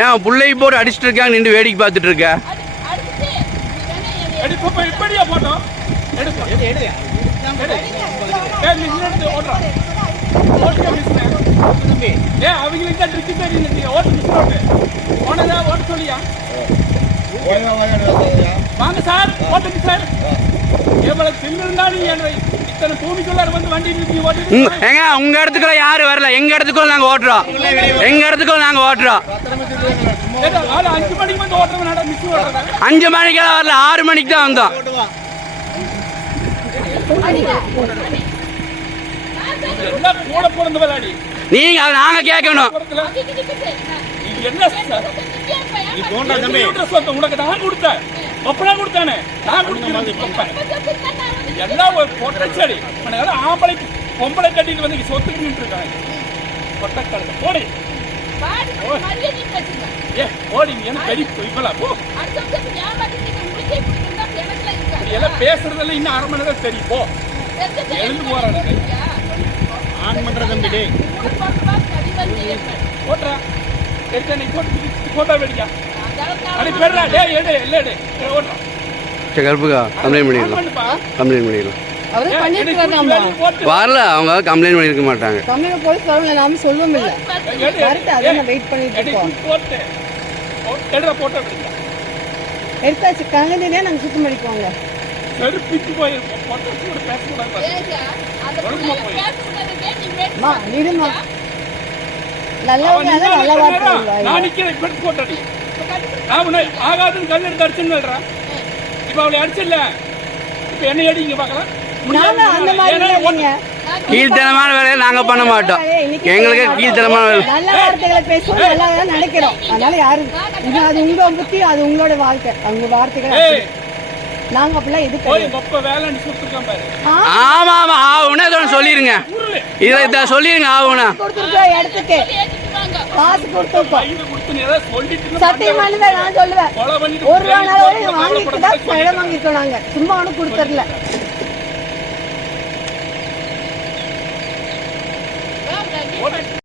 ஏன் பிள்ளை போட்டு அடிச்சுட்டு இருக்காங்க, நின்று வேடிக்கை பார்த்துட்டு இருக்க. வாங்க சார், ஓட்டுங்க சார். எவ்வளவு திமிருந்தாலும் இத்தனை பூமிக்குள்ளார வந்து வண்டி நிறுத்தி ஓட்டி. ஏங்க உங்க இடத்துக்குள்ள யாரும் வரல, எங்க இடத்துக்குள்ள நாங்க ஓட்டுறோம். எங்க இடத்துக்குள்ள நாங்க ஓட்டுறோம். 5 மணிக்கு வந்து ஓட்டுறவங்க மிஸ் ஓட்டுறாங்க. 5 மணிக்கெல்லாம் வரல, 6 மணிக்கு தான் வந்தோம். கூட பிறந்த விளையாடி நீங்க அதை நாங்க கேட்கணும். உனக்கு நான் கொடுத்தேன், ஒப்பனா கொடுத்தானே, நான் கொடுத்தேன். எல்லாம் பொட்டச்சடி ஆம்பளை பொம்பளை கட்டிட்டு வந்து சொத்துக்கு நின்று இருக்காங்க. பொட்டக்காலத்தை போடி ஓடி எனக்கு கறி இப்பெல்லாம் போ. எல்லாம் பேசுறதுல இன்னும் 1/2 மணி நேரம் தெரியும். போ எழுந்து போறாங்க. ஆன் பண்ற தம்பி போட்டா எடுத்து நீ போட்டோ வெடிக்கா அடி பெறடா. டேய் எடு இல்ல ஓட்றா. சரி கருப்புக்கா கம்ப்ளைண்ட் பண்ணிடலாம். கம்ப்ளைண்ட் பண்ணிடலாம். அவரே பண்ணிருக்காங்க. வரல, அவங்க கம்ப்ளைண்ட் பண்ணிருக்க மாட்டாங்க. கம்ப்ளைண்ட் போலீஸ் வரல, நாம சொல்லவும் இல்ல. கரெக்ட், அத நான் வெயிட் பண்ணிட்டு இருக்கோம். போட்டு எடுடா போட்டோ வெடிக்கா. எடுத்தாச்சு, கங்கனே நாங்க சுத்தம் பண்ணிக்குவாங்க. செருப்பிட்டு போய் போட்டோ கூட பேச கூடாது. மா நிடுமா நல்லவங்க நல்ல வார்த்தை. நான் நிக்கிறேன் பெட் போட்டடி. நான் உன்னை ஆகாதுன்னு கல் எடுத்து அடிச்சுன்னுறா. இப்ப அவளை அடிச்சில்ல, இப்ப என்ன அடிங்க பார்க்கலாம். நாங்க அந்த மாதிரி இல்லைங்க. கீழ்த்தனமான வேலையை நாங்க பண்ண மாட்டோம். எங்களுக்கு கீழ்த்தனமான வேலை. நல்ல வார்த்தைகளை பேசுவோம், நல்லா நினைக்கிறோம். அதனால யாரும் அது உங்க புத்தி, அது உங்களோட வாழ்க்கை, அவங்க வார்த்தைகள். நாங்க அப்படிலாம் எது ஆமா ஆமா ஆகுனா சொல்லிருங்க. இதை சொல்லிருங்க. ஆகுனா இடத்துக்கு காசு கொடுத்துருக்கோம். சத்தியமானதை நான் சொல்லுவேன். 1 ரூபா வாங்கிட்டு தான் இடம் வாங்கிருக்கோம். நாங்க சும்மா ஒன்றும் கொடுத்துடல.